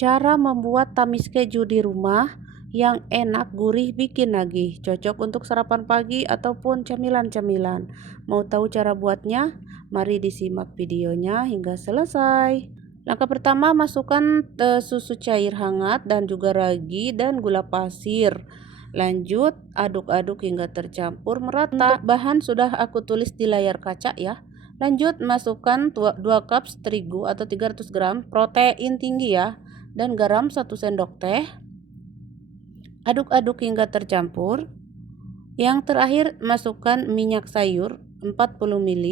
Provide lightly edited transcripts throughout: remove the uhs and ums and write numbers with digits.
Cara membuat tamis keju di rumah yang enak, gurih, bikin nagih. Cocok untuk sarapan pagi ataupun camilan-camilan. Mau tahu cara buatnya? Mari disimak videonya hingga selesai. Langkah pertama, masukkan susu cair hangat dan juga ragi dan gula pasir. Lanjut, aduk-aduk hingga tercampur merata. Untuk bahan sudah aku tulis di layar kaca ya. Lanjut, masukkan 2 cup terigu atau 300 gram protein tinggi ya, dan garam 1 sendok teh. Aduk-aduk hingga tercampur. Yang terakhir, masukkan minyak sayur 40 ml.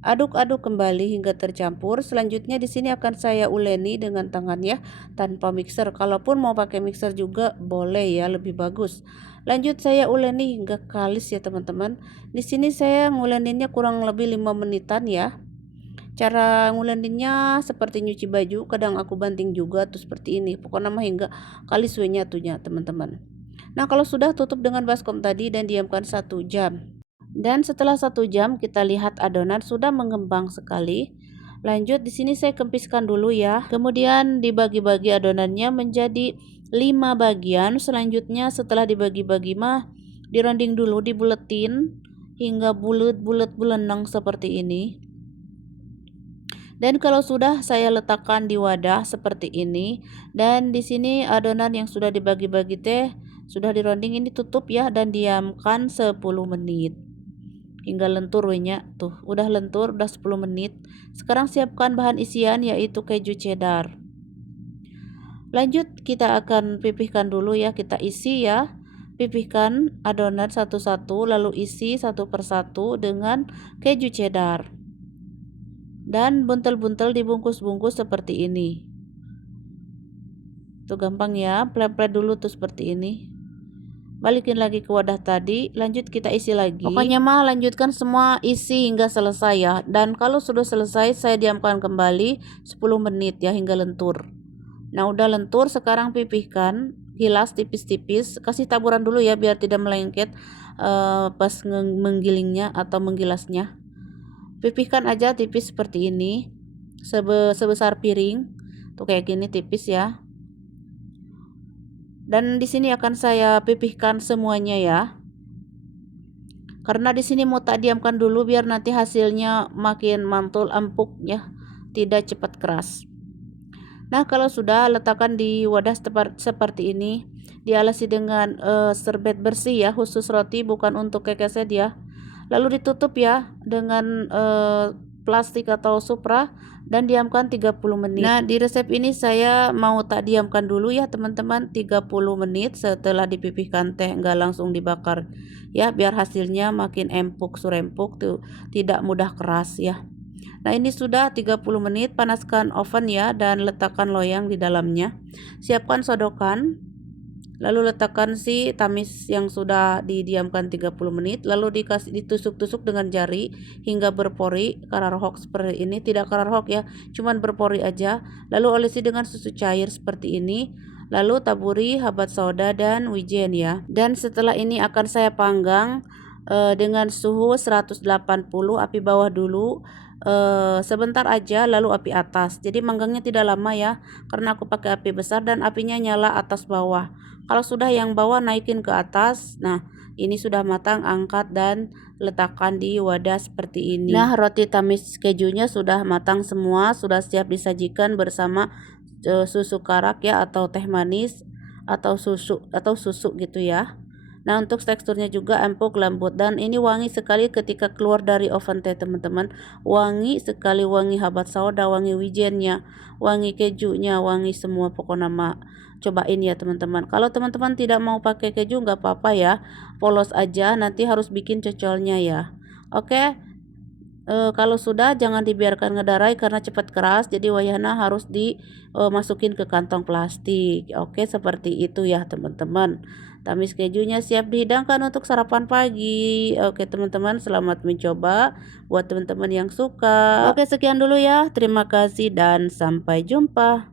Aduk-aduk kembali hingga tercampur. Selanjutnya di sini akan saya uleni dengan tangan ya, tanpa mixer. Kalaupun mau pakai mixer juga boleh ya, lebih bagus. Lanjut saya uleni hingga kalis ya teman-teman. Di sini saya nguleninnya kurang lebih 5 menitan ya. Cara nguleninnya seperti nyuci baju, kadang aku banting juga tuh seperti ini. Pokoknya mah hingga kalis we-nya tuhnya teman-teman. Nah, kalau sudah, tutup dengan baskom tadi dan diamkan 1 jam. Dan setelah 1 jam kita lihat adonan sudah mengembang sekali. Lanjut di sini saya kempiskan dulu ya. Kemudian dibagi-bagi adonannya menjadi 5 bagian. Selanjutnya setelah dibagi-bagi mah dironding dulu, dibuletin hingga bulat-bulat bulenang seperti ini. Dan kalau sudah, saya letakkan di wadah seperti ini. Dan di sini adonan yang sudah dibagi-bagi teh sudah dironding ini tutup ya, dan diamkan 10 menit hingga lentur nya tuh. Udah lentur, udah 10 menit. Sekarang siapkan bahan isian yaitu keju cheddar. Lanjut kita akan pipihkan dulu ya, kita isi ya. Pipihkan adonan satu-satu lalu isi satu persatu dengan keju cheddar. Dan buntel-buntel dibungkus-bungkus seperti ini. Tuh gampang ya, pleplet dulu tuh seperti ini. Balikin lagi ke wadah tadi, lanjut kita isi lagi. Pokoknya mah lanjutkan semua isi hingga selesai ya. Dan kalau sudah selesai, saya diamkan kembali 10 menit ya hingga lentur. Nah, udah lentur, sekarang pipihkan, hilas tipis-tipis, kasih taburan dulu ya biar tidak melengket pas menggilingnya atau menggilasnya. Pipihkan aja tipis seperti ini, sebesar piring. Tuh kayak gini tipis ya. Dan di sini akan saya pipihkan semuanya ya. Karena di sini mau tak diamkan dulu biar nanti hasilnya makin mantul empuk ya, tidak cepat keras. Nah, kalau sudah, letakkan di wadah seperti ini. Dialasi dengan serbet bersih ya, khusus roti, bukan untuk kekeset ya. Lalu ditutup ya dengan plastik atau supra dan diamkan 30 menit. Nah, di resep ini saya mau tak diamkan dulu ya teman-teman, 30 menit setelah dipipihkan teh, nggak langsung dibakar ya, biar hasilnya makin empuk surempuk tuh, tidak mudah keras ya. Nah, ini sudah 30 menit, panaskan oven ya dan letakkan loyang di dalamnya. Siapkan sodokan. Lalu letakkan si tamis yang sudah didiamkan 30 menit, lalu ditusuk-tusuk dengan jari hingga berpori, kararhok seperti ini, tidak kararhok ya, cuman berpori aja. Lalu olesi dengan susu cair seperti ini. Lalu taburi habat soda dan wijen ya. Dan setelah ini akan saya panggang dengan suhu 180, api bawah dulu. Sebentar aja lalu api atas. Jadi manggangnya tidak lama ya, karena aku pakai api besar dan apinya nyala atas bawah. Kalau sudah yang bawah naikin ke atas. Nah, ini sudah matang, angkat dan letakkan di wadah seperti ini. Nah, roti tamis kejunya sudah matang semua, sudah siap disajikan bersama susu karak ya, atau teh manis atau susu gitu ya. Nah, untuk teksturnya juga empuk, lembut, dan ini wangi sekali ketika keluar dari oven teh teman-teman. Wangi sekali, wangi habat soda, wangi wijennya, wangi kejunya, wangi semua, pokoknya mah cobain ya teman-teman. Kalau teman-teman tidak mau pakai keju nggak apa-apa ya, polos aja, nanti harus bikin cocolnya ya. Oke. Kalau sudah, jangan dibiarkan ngedarai karena cepat keras, jadi wayahna harus dimasukin ke kantong plastik. Oke, seperti itu ya teman-teman. Tamis kejunya siap dihidangkan untuk sarapan pagi. Oke teman-teman, selamat mencoba buat teman-teman yang suka. Oke, sekian dulu ya, terima kasih dan sampai jumpa.